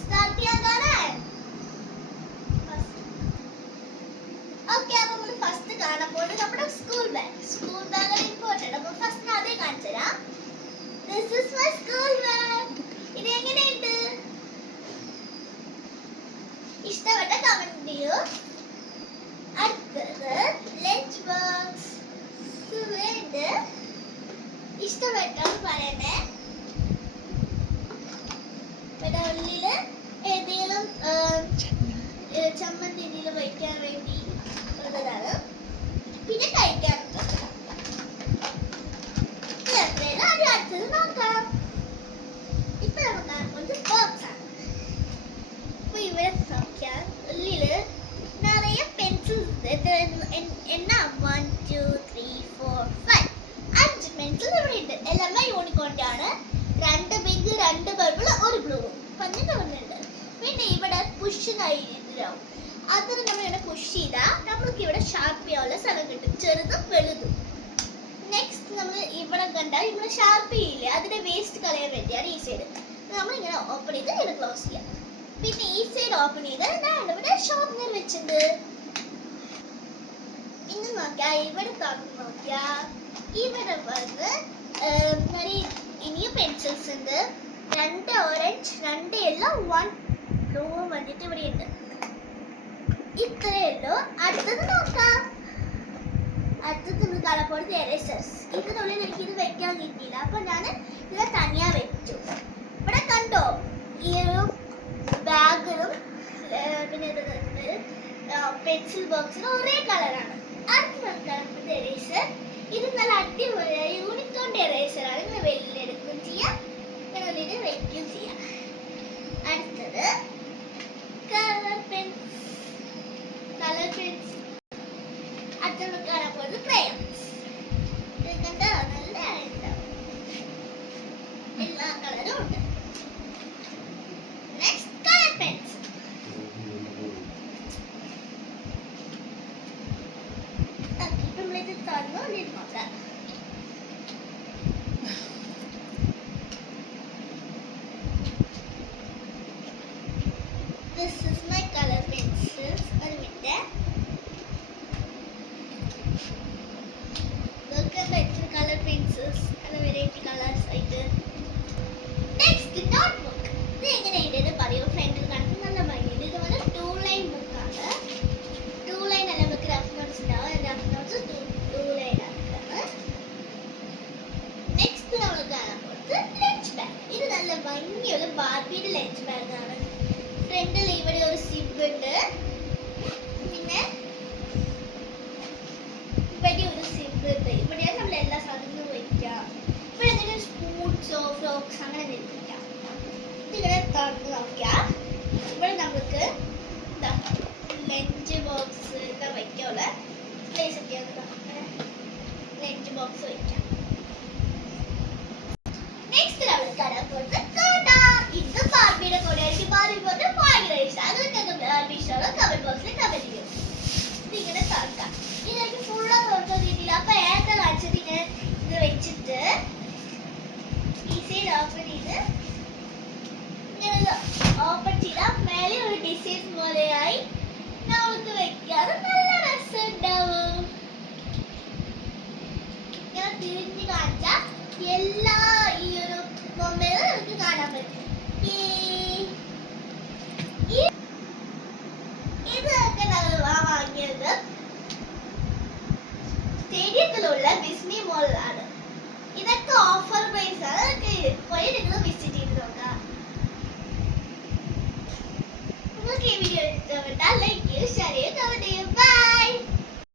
Start ചെയ്യാൻ കാണാൻ. Okay, അപ്പൊ നമ്മൾ ഫസ്റ്റ് കാണാൻ പോകുന്നത് നമ്മുടെ school bag. School bag important. അപ്പൊ ഫസ്റ്റ് ഞാൻ അതേ കാണിച്ചു തരാം. This is my school bag. ഇത് എങ്ങനെയുണ്ട്? ഇഷ്ടപ്പെട്ട കമന്റ് ചെയ്യൂ. അടുത്തത് ലഞ്ച് ബോക്സ്. ഇഷ്ടപ്പെട്ടോ പറയണേ. ഇവിടെ ഉള്ളില് ഏതെങ്കിലും ചമ്മന്തി എന്തെങ്കിലും വയ്ക്കാൻ വേണ്ടി ഉള്ളതാണ്. പിന്നെ കഴിക്കാൻ അടുത്തത് നോക്കാം. ഇപ്പൊ നമുക്ക് ബോക്സ് ആണ്. ഇപ്പൊ ഇവിടെ നോക്കിയാൽ ഉള്ളില് നിറയെ പെൻസിൽസ്. എന്നാ 1 2 3 4 5 5 പെൻസിൽ ഇവിടെ ഉണ്ട്. എല്ലാം യൂണിക്കോണിന്റെ ആണ്. 2 പിങ്ക്, 2 പർപ്പിൾ, 1 ബ്ലൂ. പഞ്ഞിട്ട് വന്നിട്ടുണ്ട്. പിന്നെ ഇവിടെ പുഷ് കഴിഞ്ഞിട്ടുണ്ടാവും. അതിന് നമ്മൾ ഇവിടെ പുഷ് ചെയ്താൽ നമ്മൾക്ക് ഇവിടെ ഷാർപ്പ് ചെയ്യാനുള്ള സ്ഥലം കിട്ടും, ചെറുതും വലുതും. നെക്സ്റ്റ് നമ്മൾ ഇവിടെ കണ്ടാൽ ഇവിടെ ഷാർപ്പ് ചെയ്യില്ലേ, അതിന്റെ വേസ്റ്റ് കളയാൻ വേണ്ടിയാണ് ഈ സൈഡ്. നമ്മൾ ഇങ്ങനെ ഓപ്പൺ ചെയ്ത് ഇവിടെ ക്ലോസ് ചെയ്യാം. പിന്നെ ഈ സൈഡ് ഓപ്പൺ ചെയ്ത് ഞാൻ ഇവിടെ ഷോർപ്പ്നർ വെച്ചിട്ടുണ്ട്. ഇന്ന് നോക്കിയാൽ ഇവിടെ തുറന്ന് നോക്കിയാൽ ഇവിടെ വന്ന് ഇനിയും പെൻസിൽസ് ഉണ്ട്. 2 ഓറഞ്ച്, 2 യെല്ലോ, 1 ബ്ലൂ വന്നിട്ട് ഇവിടെ ഉണ്ട്. ഇത്രയല്ലോ. അടുത്തത് നോക്കാം. അടുത്തത് നമ്മൾ കാണാൻ പോകുന്നത് എറേസേഴ്സ്. ഇതിനുള്ളിൽ എനിക്കിത് വെക്കാൻ കിട്ടിയില്ല, അപ്പൊ ഞാൻ ഇത് തനിയാ വെച്ചു. ഇവിടെ കണ്ടോ, ഈ ഒരു ബാഗിലും പിന്നെ പെൻസിൽ ബോക്സിലും ഒരേ കളറാണ്. അടുത്ത് നമുക്ക് എറേസർ. ഇത് നല്ല അടിപൊളിയായ യൂണിക്കോണിന്റെ എറേസർ ആണ്. ഇങ്ങനെ വെല്ലെടുക്കുകയും ചെയ്യാം, ഇങ്ങനെ ഉള്ളിൽ വെക്കുകയും ചെയ്യാം. അടുത്തത് കളർ പെൻസിൽ. അടുത്തത് കാണാൻ പോകുന്നത് ക്രയോൺസ്. ഇത് കണ്ടോ, നല്ല എല്ലാ കളറും ഉണ്ട്. Next colour pencil. നമ്മളിത് തുറന്നു നോക്കാം. This is my color pencils. ഒരു മിനിറ്റ്. Welcome colour pencils. നല്ല വെറൈറ്റി കളേഴ്സ് ആയിട്ട്. Next note book. ഇത് എങ്ങനെയുണ്ട് പറയൂ. ഫ്രണ്ടിൽ കാണുന്നത് നല്ല ഭംഗിയുണ്ട്. ഇത് വന്ന് 2 ലൈൻ ബുക്കാണ്. 2 ലൈൻ അല്ല, നമുക്ക് റഫ് നോട്ട്സ് ഉണ്ടാവും. റഫ് നോട്ട്സ് 2 ലൈൻ ആണ്. നെക്സ്റ്റ് നമ്മൾ കാണാൻ പോകുന്നത് ലഞ്ച് ബാഗ്. ഇത് നല്ല ഭംഗിയുള്ള ബാർബിയുടെ ലഞ്ച് ബാഗ് ആണ്. ഫ്രണ്ടിൽ ഇവിടെ ഒരു സിബ് ഉണ്ട്. പിന്നെ ഇവിടെ ഒരു സിബ് ഉണ്ട്. ഇവിടെയാണ് നമ്മൾ എല്ലാ സാധനങ്ങളും വയ്ക്കാം. ഇവിടെ എന്തെങ്കിലും സ്പൂൺസോ ഫ്രോക്സ് അങ്ങനെ നിർമ്മിക്കാം. ഇതിങ്ങനെ തുറന്ന് നോക്കിയാൽ ഇവിടെ നമുക്ക് ലഞ്ച് ബോക്സ് വയ്ക്കാനുള്ള പ്ലേസ് ഒക്കെയാണ്. ലഞ്ച് ബോക്സ് വയ്ക്കാം. നെക്സ്റ്റ് നമ്മൾ കാണാൻ പോകുന്നത് കൊട. ഇത് ബാർബിയുടെ കൊടയായിരിക്കും. ബാർബി പോയിട്ട് ഭയങ്കര ഇഷ്ടം. അതൊക്കെ ബാർബി ഇഷ്ടമുള്ള കമന്റ് ബോക്സിൽ കമന്റ് ചെയ്യും. ഇതിങ്ങനെ തുറക്കാം. ഇതെനിക്ക് ഫുള്ള് തുറക്കാൻ കിട്ടിയില്ല, അപ്പൊ ഏതാ കാണിച്ചത് ഇങ്ങനെ ഇത് വെച്ചിട്ട് ഈ സൈഡ് ഓപ്പൺ ചെയ്ത് ഇങ്ങനെ ഓപ്പൺ ചെയ്താൽ മേലെ ഒരു ഡിസൈൻ പോലെയായി നമുക്ക് വെക്കാതെ നല്ല രസം ഉണ്ടാവും. ഇങ്ങനെ തിരിഞ്ഞ് കാണിച്ചാൽ എല്ലാ ഈ ഒരു ബൊമ്മയും നമുക്ക് കാണാൻ പറ്റും. ഇതൊക്കെ നമ്മൾ വാങ്ങിയത് സ്റ്റേഡിയത്തിലുള്ള ഡിസ്നി മോളിലാണ്. ഇതൊക്കെ ഓഫർ പ്രൈസ് ആണ്. അതൊക്കെ പോയി നിങ്ങൾ വിസിറ്റ് ചെയ്ത് നോക്കാം. നിങ്ങൾക്ക് ഈ വീഡിയോ ഇഷ്ടപ്പെട്ടാൽ ലൈക്ക് ചെയ്യൂ, ഷെയർ ചെയ്യൂ.